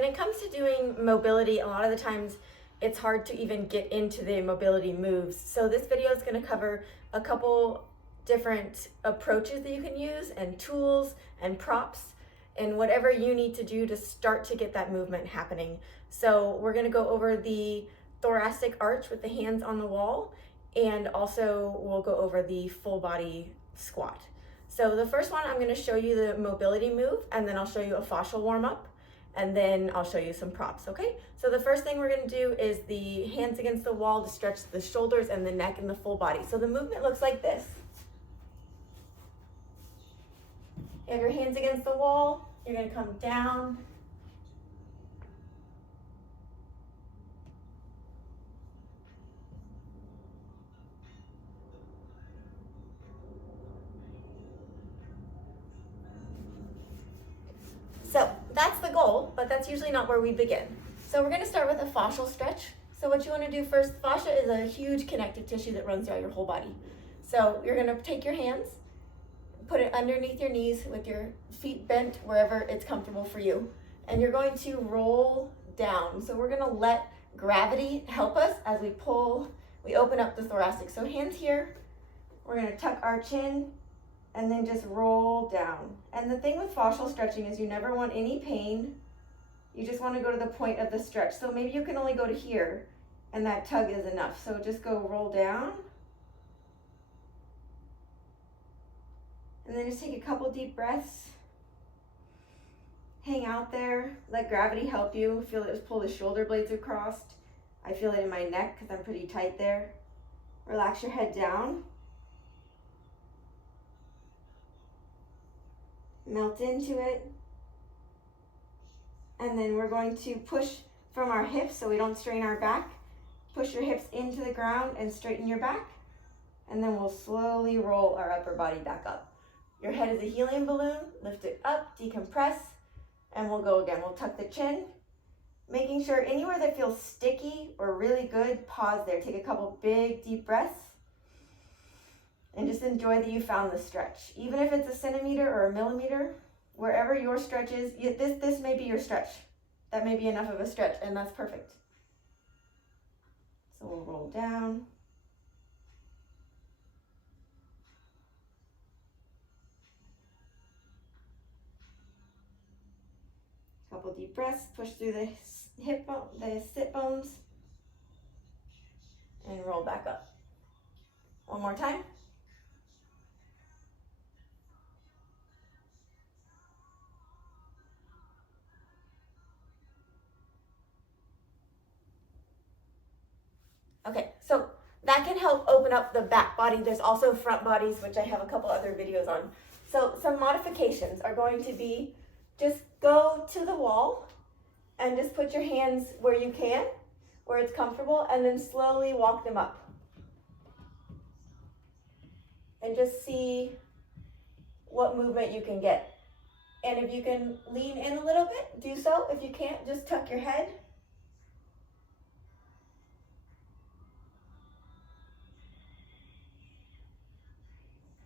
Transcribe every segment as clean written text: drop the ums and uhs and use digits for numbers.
when it comes to doing mobility, a lot of the times it's hard to even get into the mobility moves. So this video is going to cover a couple different approaches that you can use and tools and props and whatever you need to do to start to get that movement happening. So we're going to go over the thoracic arch with the hands on the wall, and also we'll go over the full body squat. So the first one, I'm going to show you the mobility move, and then I'll show you a fascial warm up, and then I'll show you some props, okay? So the first thing we're going to do is the hands against the wall to stretch the shoulders and the neck and the full body. So the movement looks like this. You have your hands against the wall, you're going to come down, so that's the goal, but that's usually not where we begin. So we're going to start with a fascial stretch. So what you want to do first, fascia is a huge connective tissue that runs throughout your whole body. So you're going to take your hands, put it underneath your knees with your feet bent wherever it's comfortable for you. And you're going to roll down. So we're going to let gravity help us as we pull, we open up the thoracic. So hands here, we're going to tuck our chin and then just roll down. And the thing with fascial stretching is you never want any pain. You just want to go to the point of the stretch. So maybe you can only go to here and that tug is enough. So just go roll down. And then just take a couple deep breaths. Hang out there, let gravity help you. Feel it, just pull the shoulder blades across. I feel it in my neck because I'm pretty tight there. Relax your head down. Melt into it. And then we're going to push from our hips so we don't strain our back. Push your hips into the ground and straighten your back. And then we'll slowly roll our upper body back up. Your head is a helium balloon. Lift it up, decompress, and we'll go again. We'll tuck the chin, making sure anywhere that feels sticky or really good, pause there. Take a couple big deep breaths. And just enjoy that you found the stretch. Even if it's a centimeter or a millimeter, wherever your stretch is, this may be your stretch. That may be enough of a stretch, and that's perfect. So we'll roll down. Couple deep breaths, push through the sit bones, and roll back up. One more time. Okay, so that can help open up the back body. There's also front bodies, which I have a couple other videos on. So some modifications are going to be just go to the wall and just put your hands where you can, where it's comfortable, and then slowly walk them up. And just see what movement you can get. And if you can lean in a little bit, do so. If you can't, just tuck your head.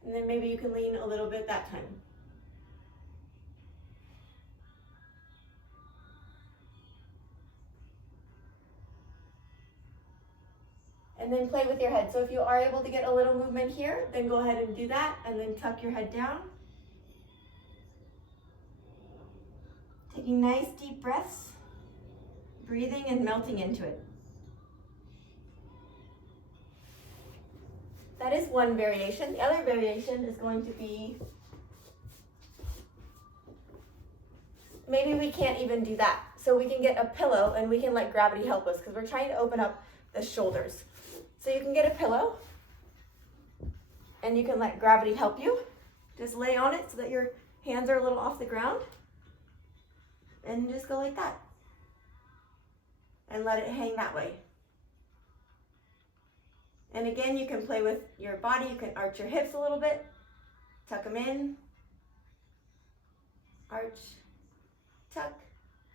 And then maybe you can lean a little bit that time. And then play with your head. So if you are able to get a little movement here, then go ahead and do that, and then tuck your head down. Taking nice deep breaths, breathing and melting into it. That is one variation. The other variation is going to be, maybe we can't even do that. So we can get a pillow and we can let gravity help us because we're trying to open up the shoulders. So you can get a pillow and you can let gravity help you. Just lay on it so that your hands are a little off the ground and just go like that and let it hang that way. And again, you can play with your body. You can arch your hips a little bit, tuck them in, arch, tuck.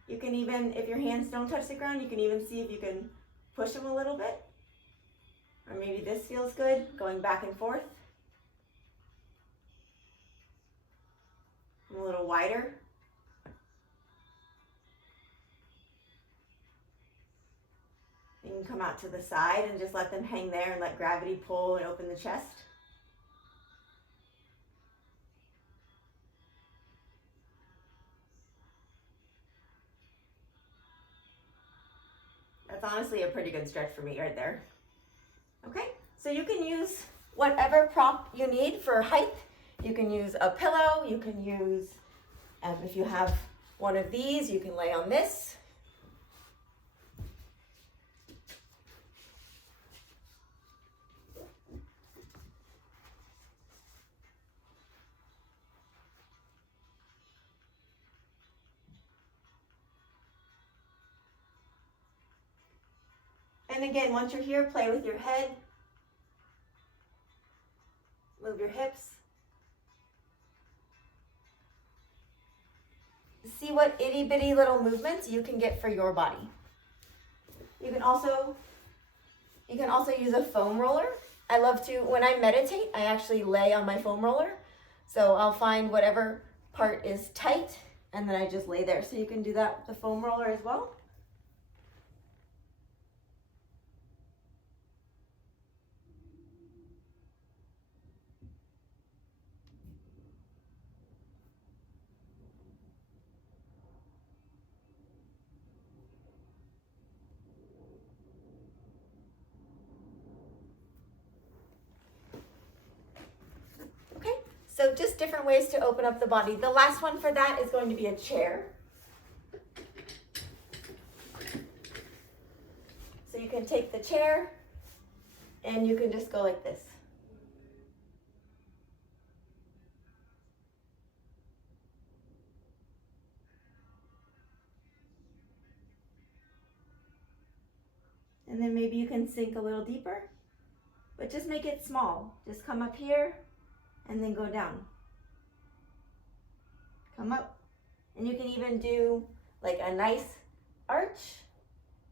You can even, if your hands don't touch the ground, you can even see if you can push them a little bit. Or maybe this feels good, going back and forth. And a little wider. can come out to the side and just let them hang there and let gravity pull and open the chest. That's honestly a pretty good stretch for me right there. Okay, so you can use whatever prop you need for height. You can use a pillow, you can use, if you have one of these, you can lay on this. And again, once you're here, play with your head. Move your hips. See what itty bitty little movements you can get for your body. You can also use a foam roller. I love to, when I meditate, I actually lay on my foam roller. So I'll find whatever part is tight and then I just lay there. So you can do that with the foam roller as well. So just different ways to open up the body. The last one for that is going to be a chair. So you can take the chair and you can just go like this. And then maybe you can sink a little deeper, but just make it small. Just come up here and then go down. Come up. And you can even do like a nice arch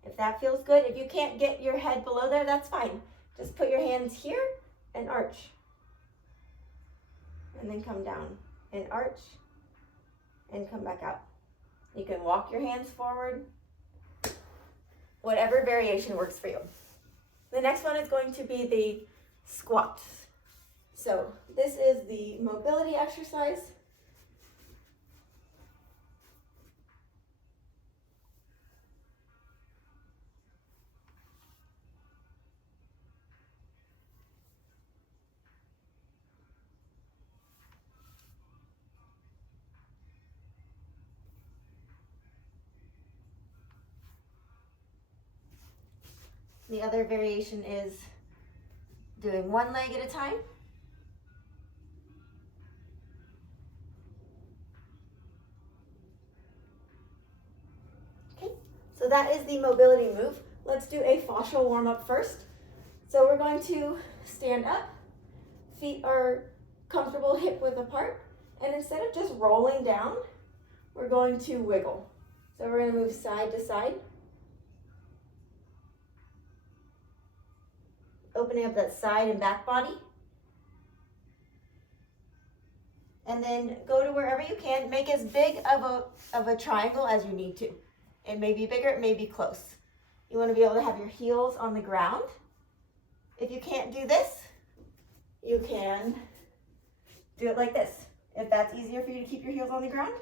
if that feels good. If you can't get your head below there, that's fine. Just put your hands here and arch. And then come down and arch and come back out. You can walk your hands forward. Whatever variation works for you. The next one is going to be the squat. So this is the mobility exercise. The other variation is doing one leg at a time. Okay, so that is the mobility move. Let's do a fascial warm-up first. So we're going to stand up, feet are comfortable hip width apart, and instead of just rolling down, we're going to wiggle. So we're going to move side to side. Opening up that side and back body. And then go to wherever you can. Make as big of a triangle as you need to. It may be bigger, it may be close. You want to be able to have your heels on the ground. If you can't do this, you can do it like this. If that's easier for you to keep your heels on the ground,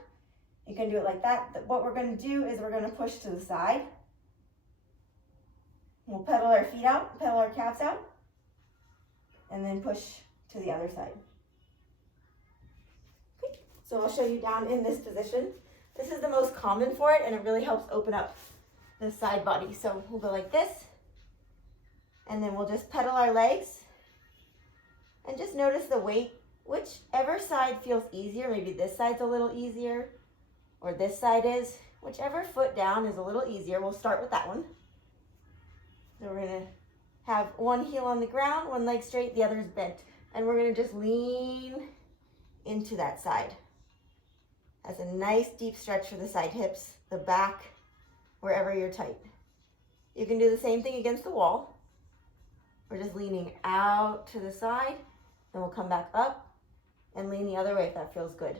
you can do it like that. What we're going to do is we're going to push to the side. We'll pedal our feet out, pedal our calves out, and then push to the other side. Okay, so I'll show you down in this position. This is the most common for it, and it really helps open up the side body. So we'll go like this, and then we'll just pedal our legs, and just notice the weight, whichever side feels easier. Maybe this side's a little easier, or this side is. Whichever foot down is a little easier. We'll start with that one. So we're going to have one heel on the ground, one leg straight, the other is bent. And we're going to just lean into that side. That's a nice deep stretch for the side hips, the back, wherever you're tight. You can do the same thing against the wall. We're just leaning out to the side, then we'll come back up and lean the other way if that feels good.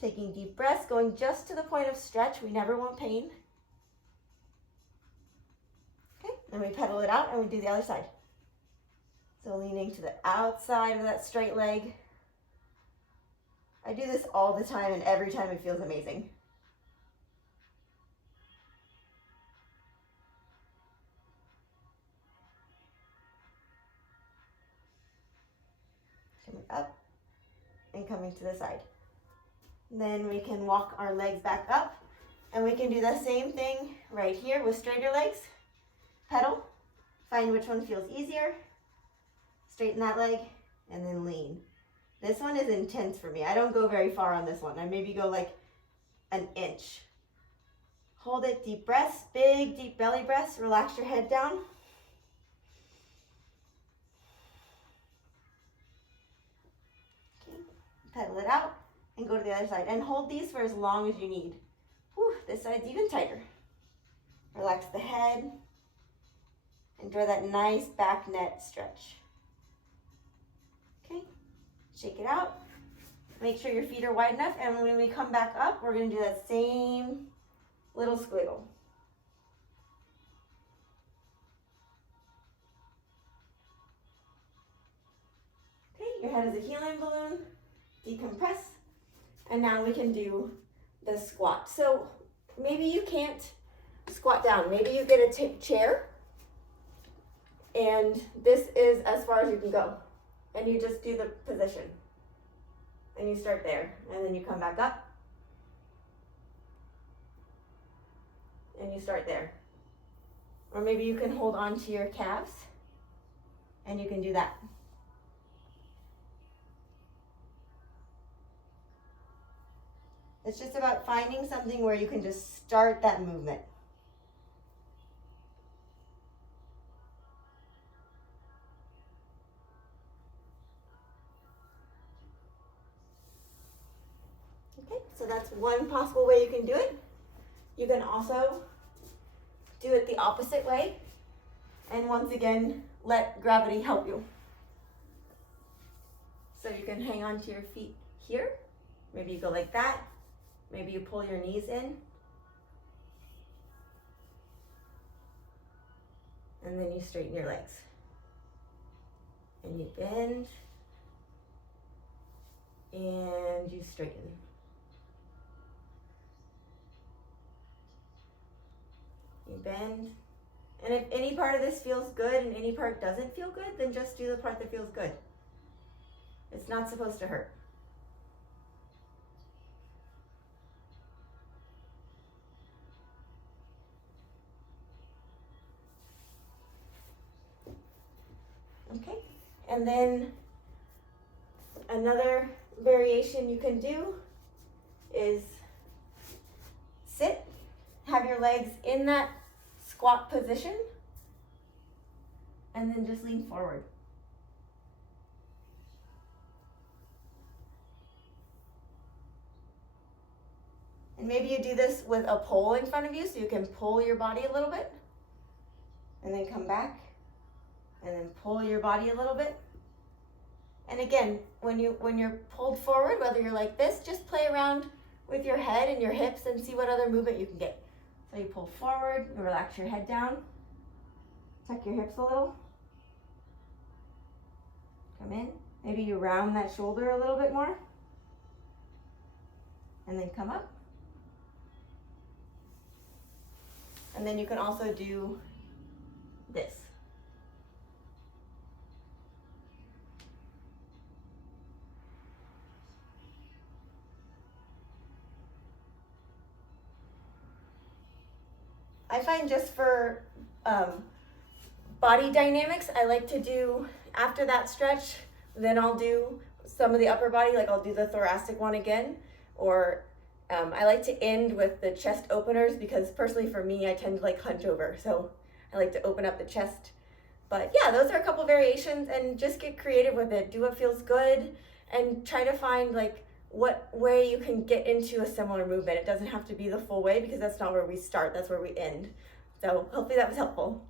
Taking deep breaths, going just to the point of stretch. We never want pain. Okay, And we pedal it out and we do the other side. So leaning to the outside of that straight leg. I do this all the time and every time it feels amazing. Coming up and coming to the side. And then we can walk our legs back up and we can do the same thing right here with straighter legs. Pedal, find which one feels easier. Straighten that leg and then lean. This one is intense for me. I don't go very far on this one. I maybe go like an inch. Hold it, deep breaths, big deep belly breaths. Relax your head down. Okay, pedal it out and go to the other side. And hold these for as long as you need. Whew, this side's even tighter. Relax the head. Enjoy that nice back neck stretch. Okay, shake it out. Make sure your feet are wide enough, and when we come back up, we're gonna do that same little squiggle. Okay, your head is a helium balloon. Decompress. And now we can do the squat. So maybe you can't squat down. Maybe you get a chair, and this is as far as you can go. And you just do the position. And you start there, and then you come back up. And you start there. Or maybe you can hold on to your calves, and you can do that. It's just about finding something where you can just start that movement. Okay, so that's one possible way you can do it. You can also do it the opposite way. And once again, let gravity help you. So you can hang on to your feet here. Maybe you go like that. Maybe you pull your knees in. And then you straighten your legs. And you bend. And you straighten. You bend. And if any part of this feels good and any part doesn't feel good, then just do the part that feels good. It's not supposed to hurt. Okay, and then another variation you can do is sit, have your legs in that squat position, and then just lean forward. And maybe you do this with a pole in front of you so you can pull your body a little bit, and then come back. And then pull your body a little bit. And again, when you're pulled forward, whether you're like this, just play around with your head and your hips and see what other movement you can get. So you pull forward, you relax your head down, tuck your hips a little, come in. Maybe you round that shoulder a little bit more, and then come up. And then you can also do this. I find just for body dynamics, I like to do, after that stretch, then I'll do some of the upper body, like I'll do the thoracic one again, or I like to end with the chest openers because personally for me, I tend to like hunch over, so I like to open up the chest. But yeah, those are a couple variations, and just get creative with it. Do what feels good, and try to find like what way you can get into a similar movement. It doesn't have to be the full way because that's not where we start, that's where we end. So hopefully that was helpful.